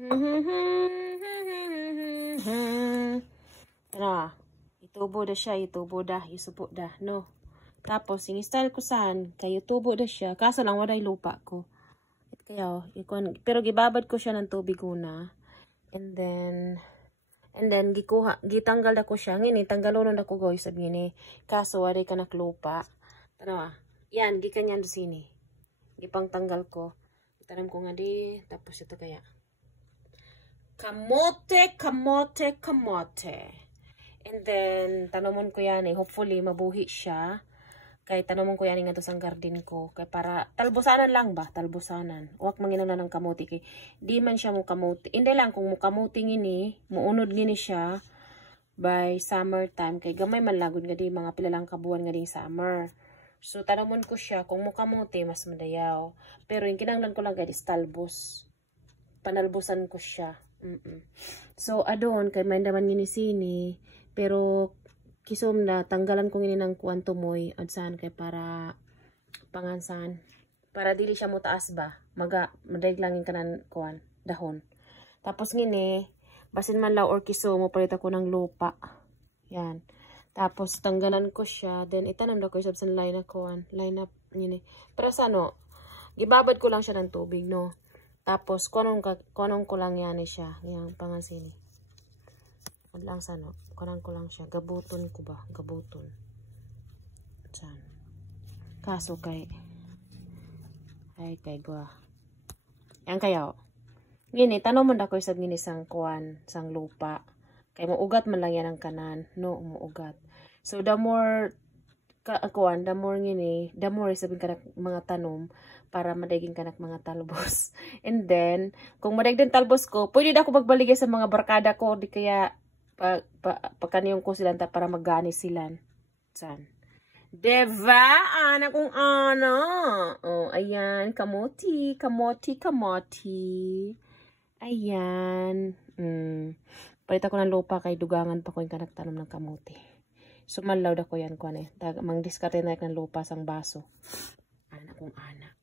Ano, itubo da siya, itubo da, isupo da, no. Tapos, yung style ko saan, kayo tubo da siya, kaso lang waday lupa ko. At kaya, pero gibabad ko siya ng tubig una. And then, gitanggal ako siya. Ngini, tanggalonon ako guys, sabi ni. Kaso, waday ka naklupa. Ano yan, gikanyan do sini. Gipang tanggal ko. Itanam ko nga di, tapos ito kaya. Kamote, kamote, kamote. And then, tanumon ko yan hopefully, mabuhi siya. Kay tanumon ko yan nga to sang garden ko. Kay para, talbusanan lang ba? Talbusanan. Huwag manginan ng kamote. Kay, di man siya mo kamote. Hindi lang, kung mo kamote ngini, muunod ngini siya by summertime. Kay gamay man lagod nga di, mga pilalang kabuan nga di summer. So, tanumon ko siya, kung mo kamote, mas madayaw. Pero yung kinanglan ko lang kay is talbos. Panalbusan ko siya. So, adon, kay may naman ginisini, pero, kisom na, tanggalan ko ngini ng kuwanto mo'y, adsan, kay para, pangansan, para dili siya mo taas ba, madaig lang yung kanan, kuwan, dahon. Tapos ngini, basin man law or kiso, mo palit ako ng lupa. Yan. Tapos, tanggalan ko siya, then, itanam na ko, isabsan line na kuwan, line up, ngini. Pero sa ano, gibabad ko lang siya ng tubig, no? Tapos, konong ko lang yan siya. Yung pangansini. Wala lang sa no. Konong ko lang siya. Gabuton ko ba? Gabuton. Diyan. Kaso kay. Ay, kay gwa. Yan kayo. Gini, tanong mo na ko isang gini sang kuwan, sang lupa. Kay muugat man lang yan ang kanan. No, muugat. So, the more kuwan, the more ngini, the more sabihin ka mga tanom, para madaigin ka mga talbos. And then, kung madaigin talbos ko, pwede na ako magbaligay sa mga barkada ko, di kaya pagkaniyong ko sila para magani sila. San? Diba? Ana kung ano. Oh, ayan. Kamote, kamote, kamote. Ayan. Palit ako ng lupa kay dugangan pa ko yung kanagtanom ng kamote. Sumalaw da ko yan ko Mang diskarte na ng lupa sang baso. Ana kung ana.